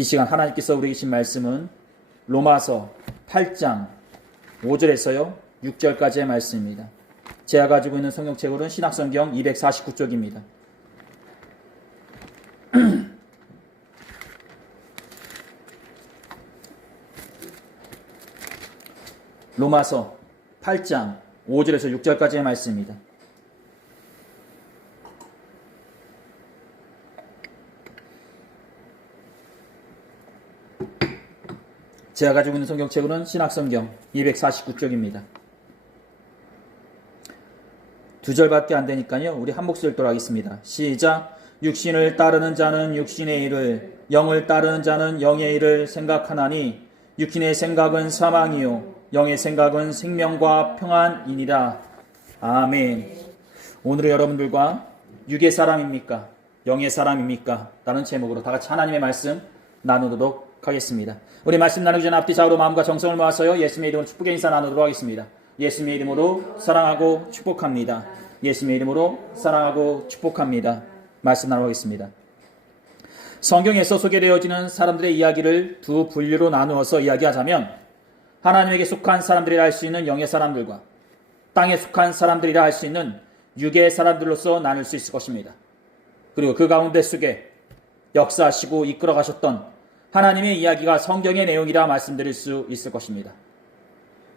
이 시간 하나님께서 우리에게 주신 말씀은 로마서 8장 5절에서요 6절까지의 말씀입니다. 제가 가지고 있는 성경책으로는 신약성경 249쪽입니다. 로마서 8장 5절에서 6절까지의 말씀입니다. 제가 가지고 있는 성경책으로는 신약성경 249쪽입니다. 두 절밖에 안 되니까요. 우리 한 목소리를 하겠습니다. 시작. 육신을 따르는 자는 육신의 일을, 영을 따르는 자는 영의 일을 생각하나니 육신의 생각은 사망이요 영의 생각은 생명과 평안이니라. 아멘. 오늘은 여러분들과 육의 사람입니까? 영의 사람입니까? 라는 제목으로 다 같이 하나님의 말씀 나누도록 하겠습니다. 우리 말씀 나누기 전에 앞뒤 좌우로 마음과 정성을 모아서요 예수님의 이름으로 축복의 인사 나누도록 하겠습니다. 예수님의 이름으로 사랑하고 축복합니다. 예수님의 이름으로 사랑하고 축복합니다. 말씀 나누겠습니다. 성경에서 소개되어지는 사람들의 이야기를 두 분류로 나누어서 이야기하자면 하나님에게 속한 사람들이라 할 수 있는 영의 사람들과 땅에 속한 사람들이라 할 수 있는 육의 사람들로서 나눌 수 있을 것입니다. 그리고 그 가운데 속에 역사하시고 이끌어 가셨던 하나님의 이야기가 성경의 내용이라 말씀드릴 수 있을 것입니다.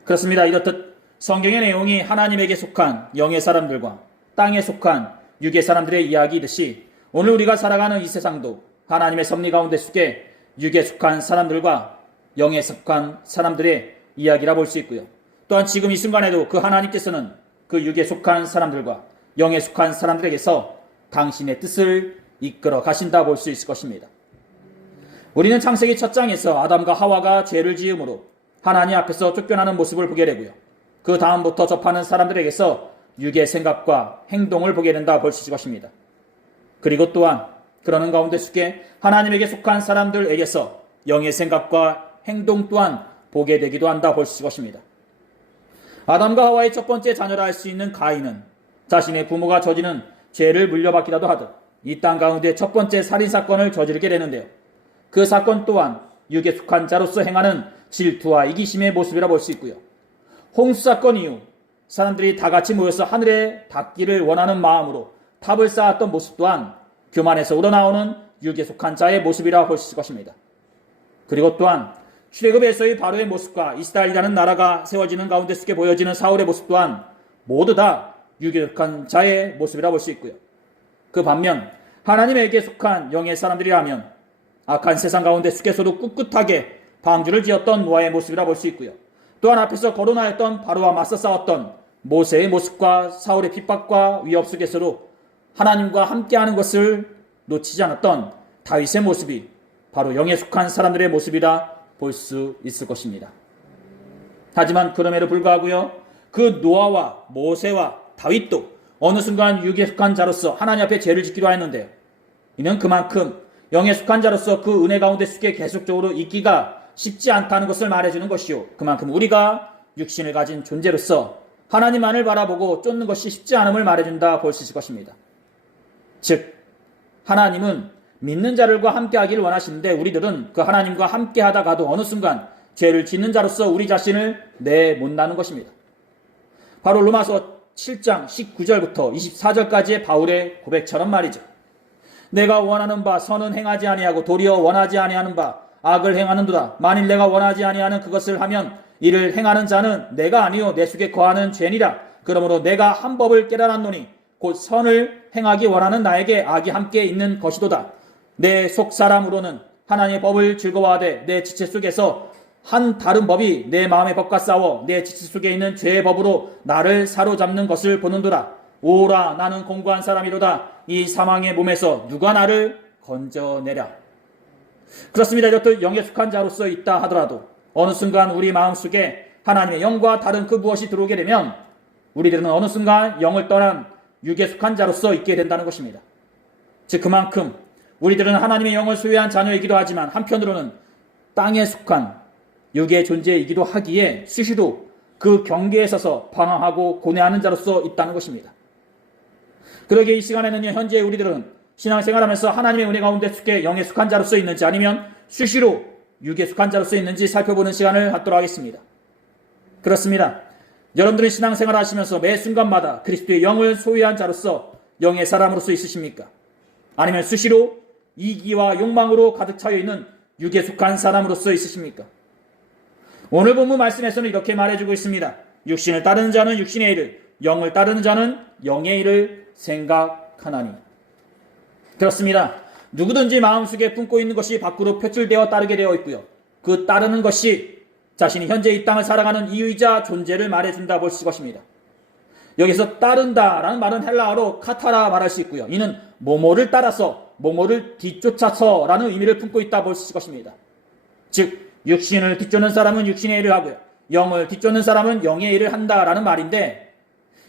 그렇습니다. 이렇듯 성경의 내용이 하나님에게 속한 영의 사람들과 땅에 속한 육의 사람들의 이야기이듯이 오늘 우리가 살아가는 이 세상도 하나님의 섭리 가운데 속에 육에 속한 사람들과 영에 속한 사람들의 이야기라 볼 수 있고요. 또한 지금 이 순간에도 그 하나님께서는 그 육에 속한 사람들과 영에 속한 사람들에게서 당신의 뜻을 이끌어 가신다 볼 수 있을 것입니다. 우리는 창세기 첫 장에서 아담과 하와가 죄를 지음으로 하나님 앞에서 쫓겨나는 모습을 보게 되고요. 그 다음부터 접하는 사람들에게서 육의 생각과 행동을 보게 된다 볼 수 있을 것입니다. 그리고 또한 그러는 가운데 속에 하나님에게 속한 사람들에게서 영의 생각과 행동 또한 보게 되기도 한다 볼 수 있을 것입니다. 아담과 하와의 첫 번째 자녀라 할 수 있는 가인은 자신의 부모가 저지른 죄를 물려받기라도 하듯 이 땅 가운데 첫 번째 살인사건을 저지르게 되는데요. 그 사건 또한 육에 속한 자로서 행하는 질투와 이기심의 모습이라 볼 수 있고요. 홍수사건 이후 사람들이 다 같이 모여서 하늘에 닿기를 원하는 마음으로 탑을 쌓았던 모습 또한 교만에서 우러나오는 육에 속한 자의 모습이라 볼 수 있을 것입니다. 그리고 또한 출애굽에서의 바로의 모습과 이스라엘이라는 나라가 세워지는 가운데 속에 보여지는 사울의 모습 또한 모두 다 육에 속한 자의 모습이라 볼 수 있고요. 그 반면 하나님에게 속한 영의 사람들이라면 악한 세상 가운데 속에서도 꿋꿋하게 방주를 지었던 노아의 모습이라 볼 수 있고요. 또한 앞에서 거론하였던 바로와 맞서 싸웠던 모세의 모습과 사울의 핍박과 위협 속에서도 하나님과 함께하는 것을 놓치지 않았던 다윗의 모습이 바로 영에 속한 사람들의 모습이라 볼 수 있을 것입니다. 하지만 그럼에도 불구하고요, 그 노아와 모세와 다윗도 어느 순간 육에 속한 자로서 하나님 앞에 죄를 짓기도 하였는데요. 이는 그만큼 영에 속한 자로서 그 은혜 가운데 속에 계속적으로 있기가 쉽지 않다는 것을 말해주는 것이요, 그만큼 우리가 육신을 가진 존재로서 하나님만을 바라보고 쫓는 것이 쉽지 않음을 말해준다 볼 수 있을 것입니다. 즉 하나님은 믿는 자들과 함께하기를 원하시는데 우리들은 그 하나님과 함께하다가도 어느 순간 죄를 짓는 자로서 우리 자신을 내몬다는 것입니다. 바로 로마서 7장 19절부터 24절까지의 바울의 고백처럼 말이죠. 내가 원하는 바 선은 행하지 아니하고 도리어 원하지 아니하는 바 악을 행하는도다. 만일 내가 원하지 아니하는 그것을 하면 이를 행하는 자는 내가 아니요 내 속에 거하는 죄니라. 그러므로 내가 한 법을 깨달았노니 곧 선을 행하기 원하는 나에게 악이 함께 있는 것이도다. 내 속 사람으로는 하나님의 법을 즐거워하되 내 지체 속에서 한 다른 법이 내 마음의 법과 싸워 내 지체 속에 있는 죄의 법으로 나를 사로잡는 것을 보는도다. 오라 나는 공고한 사람이로다. 이 사망의 몸에서 누가 나를 건져내랴. 그렇습니다. 이렇듯 영에 속한 자로서 있다 하더라도 어느 순간 우리 마음속에 하나님의 영과 다른 그 무엇이 들어오게 되면 우리들은 어느 순간 영을 떠난 육에 속한 자로서 있게 된다는 것입니다. 즉 그만큼 우리들은 하나님의 영을 소유한 자녀이기도 하지만 한편으로는 땅에 속한 육의 존재이기도 하기에 수시로 그 경계에 서서 방황하고 고뇌하는 자로서 있다는 것입니다. 그러기에 이 시간에는 현재 우리들은 신앙생활하면서 하나님의 은혜 가운데 속에 영에 속한 자로서 있는지 아니면 수시로 육에 속한 자로서 있는지 살펴보는 시간을 갖도록 하겠습니다. 그렇습니다. 여러분들은 신앙생활 하시면서 매 순간마다 그리스도의 영을 소유한 자로서 영의 사람으로서 있으십니까? 아니면 수시로 이기와 욕망으로 가득 차여 있는 육에 속한 사람으로서 있으십니까? 오늘 본문 말씀에서는 이렇게 말해주고 있습니다. 육신을 따르는 자는 육신의 일을, 영을 따르는 자는 영의 일을 생각하나니. 그렇습니다. 누구든지 마음속에 품고 있는 것이 밖으로 표출되어 따르게 되어 있고요. 그 따르는 것이 자신이 현재 이 땅을 살아가는 이유이자 존재를 말해준다 볼 것입니다. 여기서 따른다라는 말은 헬라어로 카타라 말할 수 있고요. 이는 뭐뭐를 따라서, 뭐뭐를 뒤쫓아서라는 의미를 품고 있다 볼 것입니다. 즉 육신을 뒤쫓는 사람은 육신의 일을 하고요. 영을 뒤쫓는 사람은 영의 일을 한다라는 말인데,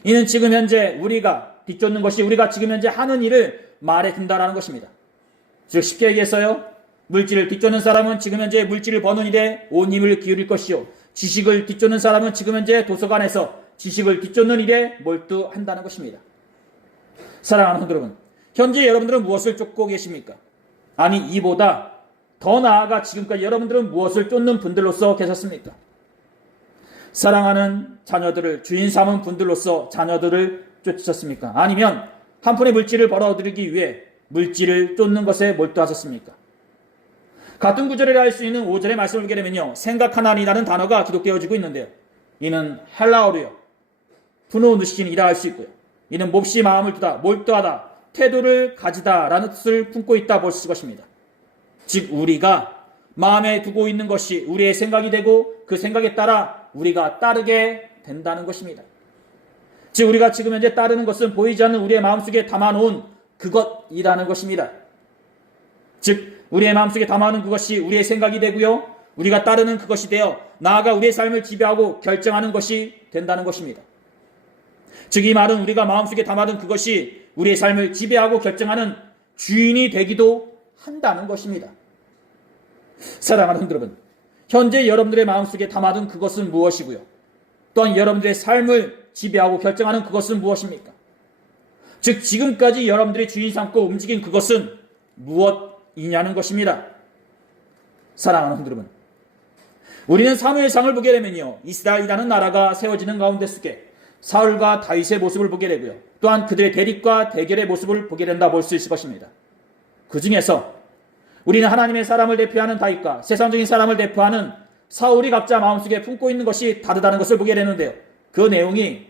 이는 지금 현재 우리가 뒤쫓는 것이 우리가 지금 현재 하는 일을 말해준다라는 것입니다. 즉 쉽게 얘기해서요, 물질을 뒤쫓는 사람은 지금 현재 물질을 버는 일에 온 힘을 기울일 것이요, 지식을 뒤쫓는 사람은 지금 현재 도서관에서 지식을 뒤쫓는 일에 몰두한다는 것입니다. 사랑하는 성도 여러분, 현재 여러분들은 무엇을 쫓고 계십니까? 아니 이보다 더 나아가 지금까지 여러분들은 무엇을 쫓는 분들로서 계셨습니까? 사랑하는 자녀들을 주인 삼은 분들로서 자녀들을 쫓으셨습니까? 아니면 한 푼의 물질을 벌어들이기 위해 물질을 쫓는 것에 몰두하셨습니까? 같은 구절에 할 수 있는 5절의 말씀을 보게 되면요, 생각하나니라는 단어가 기록되어지고 있는데요, 이는 헬라어로요, 푸노누신이라 할 수 있고요, 이는 몹시 마음을 두다, 몰두하다, 태도를 가지다 라는 뜻을 품고 있다 볼 것입니다. 즉 우리가 마음에 두고 있는 것이 우리의 생각이 되고 그 생각에 따라 우리가 따르게 된다는 것입니다. 즉 우리가 지금 현재 따르는 것은 보이지 않는 우리의 마음속에 담아놓은 그것이라는 것입니다. 즉 우리의 마음속에 담아놓은 그것이 우리의 생각이 되고요, 우리가 따르는 그것이 되어 나아가 우리의 삶을 지배하고 결정하는 것이 된다는 것입니다. 즉 이 말은 우리가 마음속에 담아둔 그것이 우리의 삶을 지배하고 결정하는 주인이 되기도 한다는 것입니다. 사랑하는 성도 여러분, 현재 여러분들의 마음속에 담아둔 그것은 무엇이고요, 또한 여러분들의 삶을 지배하고 결정하는 그것은 무엇입니까? 즉 지금까지 여러분들의 주인 삼고 움직인 그것은 무엇이냐는 것입니다. 사랑하는 성도 여러분, 우리는 사무엘상을 보게 되면요, 이스라엘이라는 나라가 세워지는 가운데 속에 사울과 다윗의 모습을 보게 되고요, 또한 그들의 대립과 대결의 모습을 보게 된다 볼 수 있을 것입니다. 그 중에서 우리는 하나님의 사람을 대표하는 다윗과 세상적인 사람을 대표하는 사울이 각자 마음속에 품고 있는 것이 다르다는 것을 보게 되는데요, 그 내용이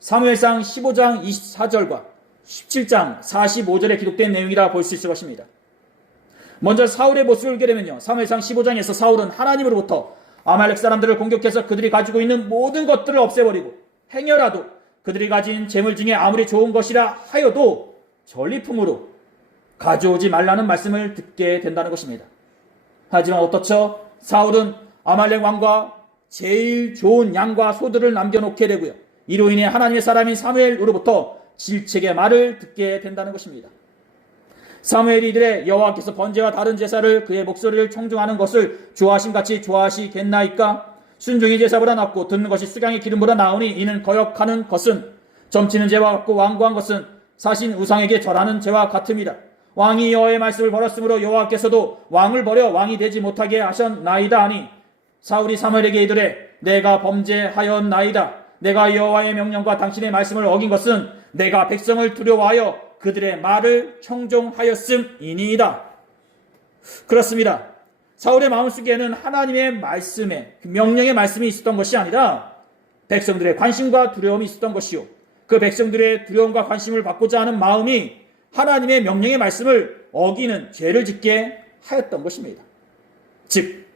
사무엘상 15장 24절과 17장 45절에 기록된 내용이라 볼 수 있을 것입니다. 먼저 사울의 모습을 보게 되면요, 사무엘상 15장에서 사울은 하나님으로부터 아말렉 사람들을 공격해서 그들이 가지고 있는 모든 것들을 없애버리고 행여라도 그들이 가진 재물 중에 아무리 좋은 것이라 하여도 전리품으로 가져오지 말라는 말씀을 듣게 된다는 것입니다. 하지만 어떻죠? 사울은 아말렉 왕과 제일 좋은 양과 소들을 남겨놓게 되고요, 이로 인해 하나님의 사람인 사무엘으로부터 질책의 말을 듣게 된다는 것입니다. 사무엘이 이들의 여호와께서 번제와 다른 제사를 그의 목소리를 청중하는 것을 좋아하심같이 좋아하시겠나이까? 순종이 제사보다 낫고 듣는 것이 수량의 기름보다 나으니 이는 거역하는 것은 점치는 죄와 같고 완고한 것은 사신 우상에게 절하는 죄와 같음이라. 왕이 여호와의 말씀을 버렸으므로 여호와께서도 왕을 버려 왕이 되지 못하게 하셨나이다 하니, 사울이 사무엘에게 이르되 내가 범죄하였나이다. 내가 여호와의 명령과 당신의 말씀을 어긴 것은 내가 백성을 두려워하여 그들의 말을 청종하였음이니이다. 그렇습니다. 사울의 마음속에는 하나님의 말씀에, 명령의 말씀이 있었던 것이 아니라 백성들의 관심과 두려움이 있었던 것이요, 그 백성들의 두려움과 관심을 받고자 하는 마음이 하나님의 명령의 말씀을 어기는 죄를 짓게 하였던 것입니다. 즉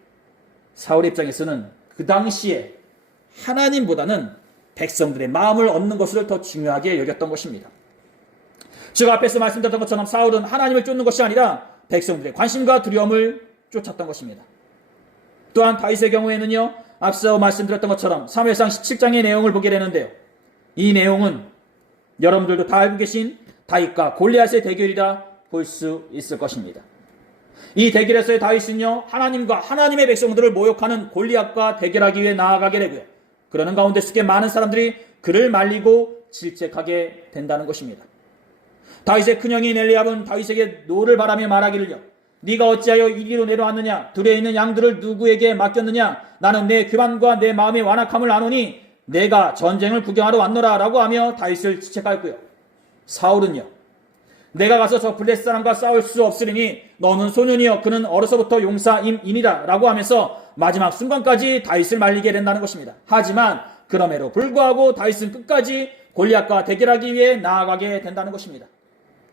사울의 입장에서는 그 당시에 하나님보다는 백성들의 마음을 얻는 것을 더 중요하게 여겼던 것입니다. 제가 앞에서 말씀드렸던 것처럼 사울은 하나님을 쫓는 것이 아니라 백성들의 관심과 두려움을 쫓았던 것입니다. 또한 다윗의 경우에는요, 앞서 말씀드렸던 것처럼 사무엘상 17장의 내용을 보게 되는데요, 이 내용은 여러분들도 다 알고 계신 다윗과 골리앗의 대결이라 볼 수 있을 것입니다. 이 대결에서의 다윗은요, 하나님과 하나님의 백성들을 모욕하는 골리앗과 대결하기 위해 나아가게 되고요, 그러는 가운데 속에 많은 사람들이 그를 말리고 질책하게 된다는 것입니다. 다윗의 큰형인 엘리압은 다윗에게 노를 바라며 말하기를요, 네가 어찌하여 이리로 내려왔느냐? 들에 있는 양들을 누구에게 맡겼느냐? 나는 내 교만과 내 마음의 완악함을 아노니 내가 전쟁을 구경하러 왔노라 라고 하며 다윗을 지책하였고요. 사울은요, 내가 가서 저 블레셋 사람과 싸울 수 없으리니 너는 소년이여 그는 어려서부터 용사임이니라 라고 하면서 마지막 순간까지 다윗을 말리게 된다는 것입니다. 하지만 그럼에도 불구하고 다윗은 끝까지 골리앗과 대결하기 위해 나아가게 된다는 것입니다.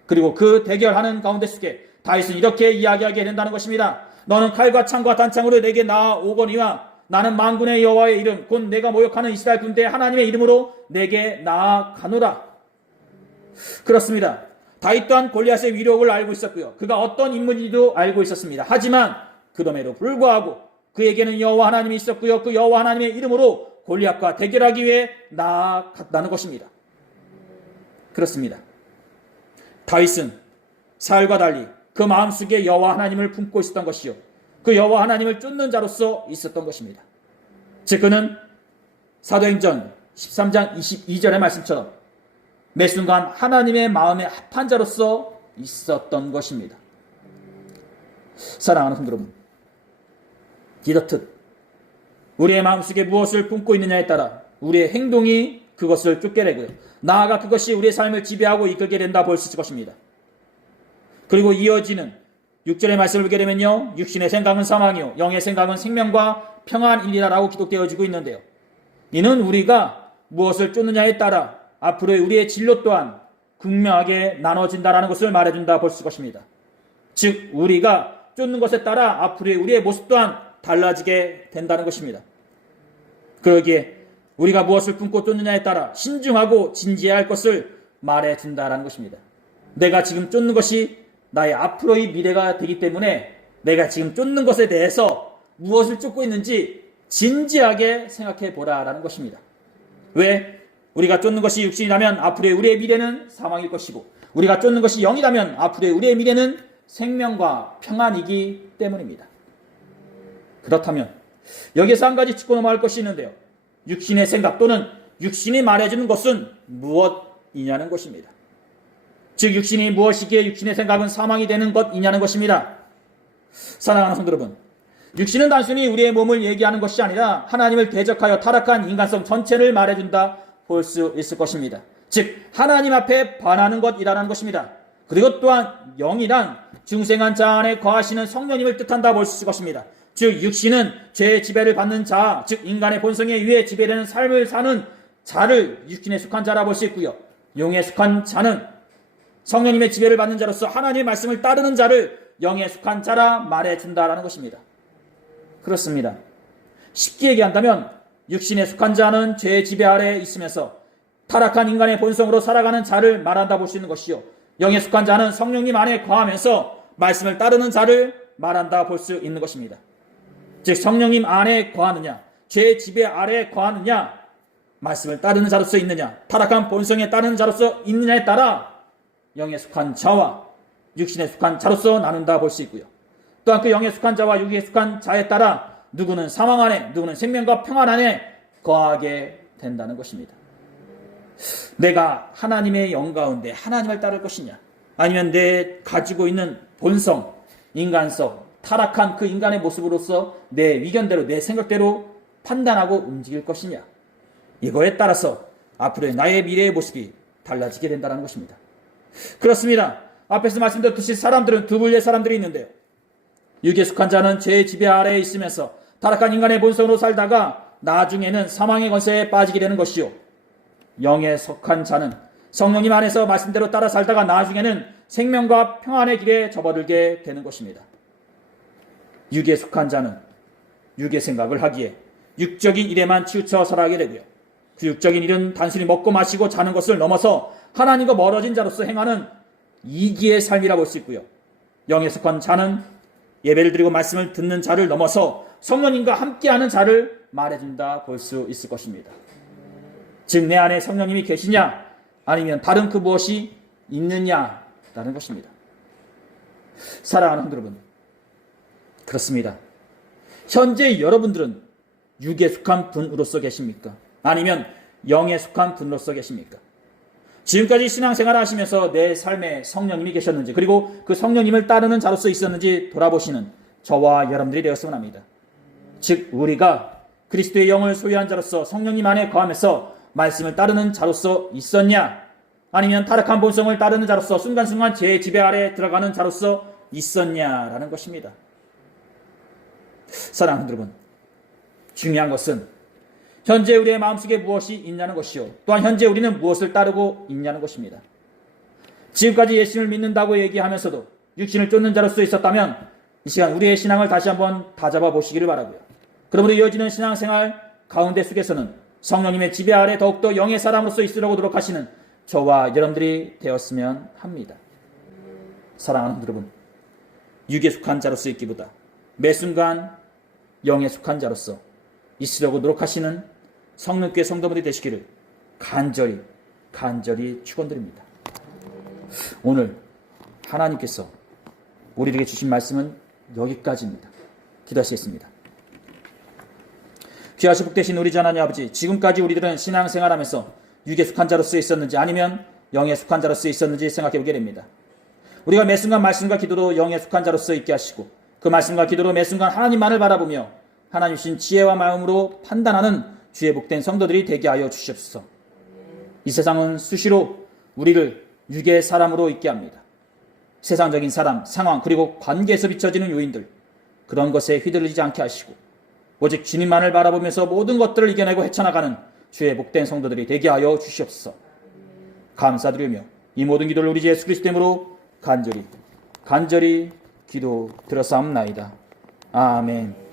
그리고 그 대결하는 가운데 속에 다윗은 이렇게 이야기하게 된다는 것입니다. 너는 칼과 창과 단창으로 내게 나아오거니와 나는 만군의 여호와의 이름 곧 내가 모욕하는 이스라엘 군대 하나님의 이름으로 내게 나아가노라. 그렇습니다. 다윗 또한 골리앗의 위력을 알고 있었고요. 그가 어떤 인물인지도 알고 있었습니다. 하지만 그럼에도 불구하고 그에게는 여호와 하나님이 있었고요. 그 여호와 하나님의 이름으로 골리앗과 대결하기 위해 나아갔다는 것입니다. 그렇습니다. 다윗은 사울과 달리 그 마음속에 여호와 하나님을 품고 있었던 것이요, 그 여호와 하나님을 쫓는 자로서 있었던 것입니다. 즉 그는 사도행전 13장 22절의 말씀처럼 매 순간 하나님의 마음에 합한 자로서 있었던 것입니다. 사랑하는 성도 여러분, 이렇듯 우리의 마음속에 무엇을 품고 있느냐에 따라 우리의 행동이 그것을 쫓게 되고요, 나아가 그것이 우리의 삶을 지배하고 이끌게 된다 볼 수 있을 것입니다. 그리고 이어지는 6절의 말씀을 보게 되면요, 육신의 생각은 사망이요 영의 생각은 생명과 평안이니라 라고 기록되어지고 있는데요, 이는 우리가 무엇을 쫓느냐에 따라 앞으로의 우리의 진로 또한 극명하게 나눠진다라는 것을 말해준다 볼 수 있을 것입니다. 즉 우리가 쫓는 것에 따라 앞으로의 우리의 모습 또한 달라지게 된다는 것입니다. 그러기에 우리가 무엇을 품고 쫓느냐에 따라 신중하고 진지해야 할 것을 말해준다라는 것입니다. 내가 지금 쫓는 것이 나의 앞으로의 미래가 되기 때문에 내가 지금 쫓는 것에 대해서 무엇을 쫓고 있는지 진지하게 생각해 보라라는 것입니다. 왜? 우리가 쫓는 것이 육신이라면 앞으로의 우리의 미래는 사망일 것이고, 우리가 쫓는 것이 영이라면 앞으로의 우리의 미래는 생명과 평안이기 때문입니다. 그렇다면 여기서 한 가지 짚고 넘어갈 것이 있는데요, 육신의 생각 또는 육신이 말해주는 것은 무엇이냐는 것입니다. 즉 육신이 무엇이기에 육신의 생각은 사망이 되는 것이냐는 것입니다. 사랑하는 성도 여러분, 육신은 단순히 우리의 몸을 얘기하는 것이 아니라 하나님을 대적하여 타락한 인간성 전체를 말해준다 볼 수 있을 것입니다. 즉 하나님 앞에 반하는 것이라는 것입니다. 그리고 또한 영이란 중생한 자 안에 거하시는 성령님을 뜻한다 볼 수 있을 것입니다. 즉 육신은 죄의 지배를 받는 자, 즉 인간의 본성에 의해 지배되는 삶을 사는 자를 육신에 속한 자라 볼 수 있고요, 영에 속한 자는 성령님의 지배를 받는 자로서 하나님의 말씀을 따르는 자를 영에 속한 자라 말해준다라는 것입니다. 그렇습니다. 쉽게 얘기한다면 육신에 속한 자는 죄의 지배 아래에 있으면서 타락한 인간의 본성으로 살아가는 자를 말한다 볼 수 있는 것이요, 영에 속한 자는 성령님 안에 거하면서 말씀을 따르는 자를 말한다 볼 수 있는 것입니다. 즉 성령님 안에 거하느냐, 죄의 지배 아래에 거하느냐, 말씀을 따르는 자로서 있느냐, 타락한 본성에 따르는 자로서 있느냐에 따라 영에 속한 자와 육신에 속한 자로서 나눈다 볼 수 있고요, 또한 그 영에 속한 자와 육에 속한 자에 따라 누구는 사망 안에, 누구는 생명과 평안 안에 거하게 된다는 것입니다. 내가 하나님의 영 가운데 하나님을 따를 것이냐, 아니면 내 가지고 있는 본성, 인간성, 타락한 그 인간의 모습으로서 내 위견대로, 내 생각대로 판단하고 움직일 것이냐, 이거에 따라서 앞으로의 나의 미래의 모습이 달라지게 된다는 것입니다. 그렇습니다. 앞에서 말씀드렸듯이 사람들은 두 분류의 사람들이 있는데요, 육에 속한 자는 죄의 지배 아래에 있으면서 타락한 인간의 본성으로 살다가 나중에는 사망의 권세에 빠지게 되는 것이요, 영에 속한 자는 성령님 안에서 말씀대로 따라 살다가 나중에는 생명과 평안의 길에 접어들게 되는 것입니다. 육에 속한 자는 육의 생각을 하기에 육적인 일에만 치우쳐 살아가게 되고요, 그 육적인 일은 단순히 먹고 마시고 자는 것을 넘어서 하나님과 멀어진 자로서 행하는 이기의 삶이라 볼 수 있고요, 영에 속한 자는 예배를 드리고 말씀을 듣는 자를 넘어서 성령님과 함께하는 자를 말해준다 볼 수 있을 것입니다. 즉 내 안에 성령님이 계시냐, 아니면 다른 그 무엇이 있느냐라는 것입니다. 사랑하는 성도 여러분, 그렇습니다. 현재 여러분들은 육에 속한 분으로서 계십니까? 아니면 영에 속한 분으로서 계십니까? 지금까지 신앙생활을 하시면서 내 삶에 성령님이 계셨는지, 그리고 그 성령님을 따르는 자로서 있었는지 돌아보시는 저와 여러분들이 되었으면 합니다. 즉 우리가 그리스도의 영을 소유한 자로서 성령님 안에 거하면서 말씀을 따르는 자로서 있었냐, 아니면 타락한 본성을 따르는 자로서 순간순간 죄의 지배 아래 들어가는 자로서 있었냐라는 것입니다. 사랑하는 여러분, 중요한 것은 현재 우리의 마음속에 무엇이 있냐는 것이요, 또한 현재 우리는 무엇을 따르고 있냐는 것입니다. 지금까지 예수님을 믿는다고 얘기하면서도 육신을 쫓는 자로서 있었다면 이 시간 우리의 신앙을 다시 한번 다잡아 보시기를 바라고요. 그러므로 이어지는 신앙생활 가운데 속에서는 성령님의 지배 아래 더욱더 영의 사람으로서 있으려고 노력하시는 저와 여러분들이 되었으면 합니다. 사랑하는 여러분, 육에 속한 자로서 있기보다 매 순간 영에 속한 자로서 있으려고 노력하시는 성령교회 성도분들이 되시기를 간절히 축원드립니다. 오늘 하나님께서 우리에게 주신 말씀은 여기까지입니다. 기도하시겠습니다. 귀하시 복되신 우리 주 하나님 아버지, 지금까지 우리들은 신앙생활하면서 육에 속한 자로서 있었는지 아니면 영에 속한 자로서 있었는지 생각해 보게 됩니다. 우리가 매 순간 말씀과 기도로 영에 속한 자로서 있게 하시고 그 말씀과 기도로 매 순간 하나님만을 바라보며 하나님 주신 지혜와 마음으로 판단하는 주의 복된 성도들이 되게 하여 주시옵소서. 이 세상은 수시로 우리를 육의 사람으로 있게 합니다. 세상적인 사람, 상황, 그리고 관계에서 비춰지는 요인들, 그런 것에 휘둘리지 않게 하시고 오직 주님만을 바라보면서 모든 것들을 이겨내고 헤쳐나가는 주의 복된 성도들이 되게 하여 주시옵소서. 감사드리며 이 모든 기도를 우리 주 예수 그리스도 이름으로 간절히 기도 드렸사옵나이다. 아멘.